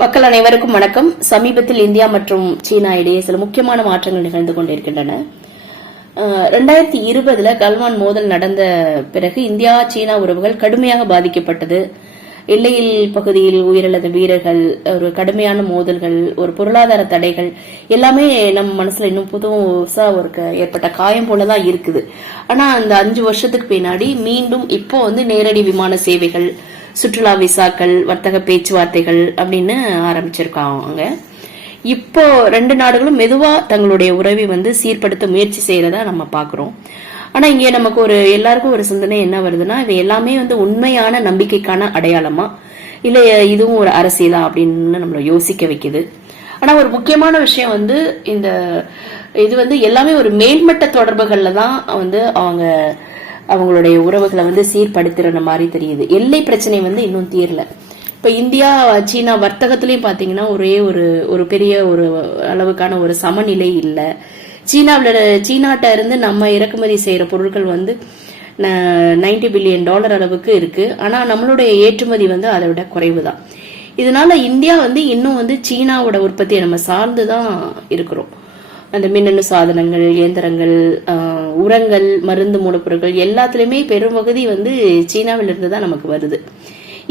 மக்கள் அனைவருக்கும் வணக்கம். சமீபத்தில் இந்தியா மற்றும் சீனா இடையே சில முக்கியமான மாற்றங்கள் நிகழ்ந்து கொண்டிருக்கின்றன. 2020 கல்வான் மோதல் நடந்த பிறகு இந்தியா சீனா உறவுகள் கடுமையாக பாதிக்கப்பட்டது. எல்லையில் பகுதியில் உயிரிழந்த வீரர்கள், ஒரு கடுமையான மோதல்கள், ஒரு பொருளாதார தடைகள் எல்லாமே நம்ம மனசுல இன்னும் புதுசா ஒரு ஏற்பட்ட காயம் போலதான் இருக்குது. ஆனா அந்த 5 வருஷத்துக்கு பின்னாடி மீண்டும் இப்போ நேரடி விமான சேவைகள், சுற்றுலா விசாக்கள், வர்த்தக பேச்சுவார்த்தைகள் அப்படின்னு ஆரம்பிச்சிருக்காங்க. இப்போ 2 நாடுகளும் மெதுவா தங்களுடைய உறவை சீர்படுத்த முயற்சி செய்யறதா நம்ம பாக்குறோம். ஆனா இங்க நமக்கு எல்லாருக்கும் ஒரு சிந்தனை என்ன வருதுன்னா, இது எல்லாமே உண்மையான நம்பிக்கைக்கான அடையாளமா, இல்ல இதுவும் ஒரு அரசியலா அப்படின்னு நம்மள யோசிக்க வைக்குது. ஆனா ஒரு முக்கியமான விஷயம் இந்த இது எல்லாமே ஒரு மேல்மட்ட தொடர்புகள்ல தான் அவங்க அவங்களுடைய உறவுகளை சீர்படுத்துற மாதிரி தெரியுது. எல்லை பிரச்சனை இன்னும் தீரல. இப்ப இந்தியா சீனா வர்த்தகத்திலயும் பாத்தீங்கன்னா ஒரே ஒரு பெரிய ஒரு அளவுக்கான ஒரு சமநிலை இல்ல. சீனாட்ட இருந்து நம்ம இறக்குமதி செய்யற பொருட்கள் $90 பில்லியன் அளவுக்கு இருக்கு. ஆனா நம்மளுடைய ஏற்றுமதி அதை விட குறைவுதான். இதனால இந்தியா இன்னும் சீனாவோட உற்பத்தியை நம்ம சார்ந்துதான் இருக்கிறோம். அந்த மின்னணு சாதனங்கள், இயந்திரங்கள், உரங்கள், மருந்து மூலப்பொருட்கள் எல்லாத்துலயுமே பெரும்பகுதி சீனாவிலிருந்து தான் நமக்கு வருது.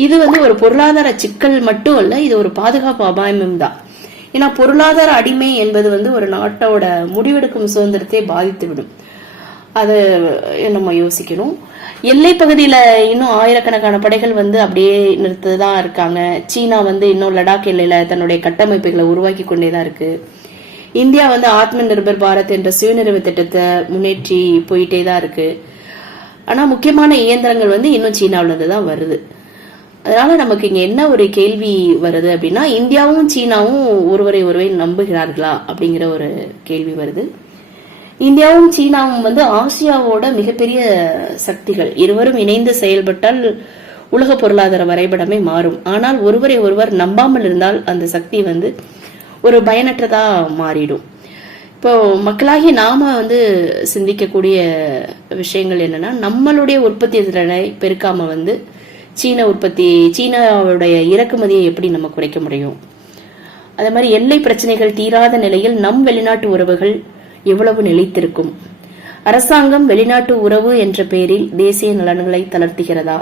இது ஒரு பொருளாதார சிக்கல் மட்டும் இல்ல, இது ஒரு பாதுகாப்பு அபாயமும் தான். ஏன்னா பொருளாதார அடிமை என்பது ஒரு நாட்டோட முடிவெடுக்கும் சுதந்திரத்தை பாதித்து விடும். அதை நம்ம யோசிக்கணும். எல்லை பகுதியில இன்னும் ஆயிரக்கணக்கான படைகள் அப்படியே நிறுத்ததான் இருக்காங்க. சீனா இன்னும் லடாக் எல்லையில தன்னுடைய கட்டமைப்புகளை உருவாக்கி கொண்டேதான் இருக்கு. இந்தியா ஆத்ம நிர்பர் பாரத் என்ற சுயநிறைவு திட்டத்தை முன்னேற்றி போயிட்டே தான் இருக்கு. ஆனா முக்கியமான இயந்திரங்கள் இன்னும் சீனாவில இருந்து தான் வருது. அதனால நமக்கு இங்க என்ன ஒரு கேள்வி வருது அப்படின்னா, இந்தியாவும் சீனாவும் ஒருவரை நம்புகிறார்களா அப்படிங்கிற ஒரு கேள்வி வருது. இந்தியாவும் சீனாவும் ஆசியாவோட மிகப்பெரிய சக்திகள். இருவரும் இணைந்து செயல்பட்டால் உலக பொருளாதார வரைபடமே மாறும். ஆனால் ஒருவரை ஒருவர் நம்பாமல் இருந்தால் அந்த சக்தி ஒரு பயனற்றதா மாறிடும். இப்போ மக்களாகி நாம சிந்திக்கக்கூடிய விஷயங்கள் என்னன்னா, நம்மளுடைய உற்பத்தி திறனை பெருக்காம சீனாவுடைய இறக்குமதியை எப்படி நம்ம குறைக்க முடியும்? அதே மாதிரி எல்லை பிரச்சனைகள் தீராத நிலையில் நம் வெளிநாட்டு உறவுகள் எவ்வளவு நிலைத்திருக்கும்? அரசாங்கம் வெளிநாட்டு உறவு என்ற பெயரில் தேசிய நலன்களை தளர்த்துகிறதா?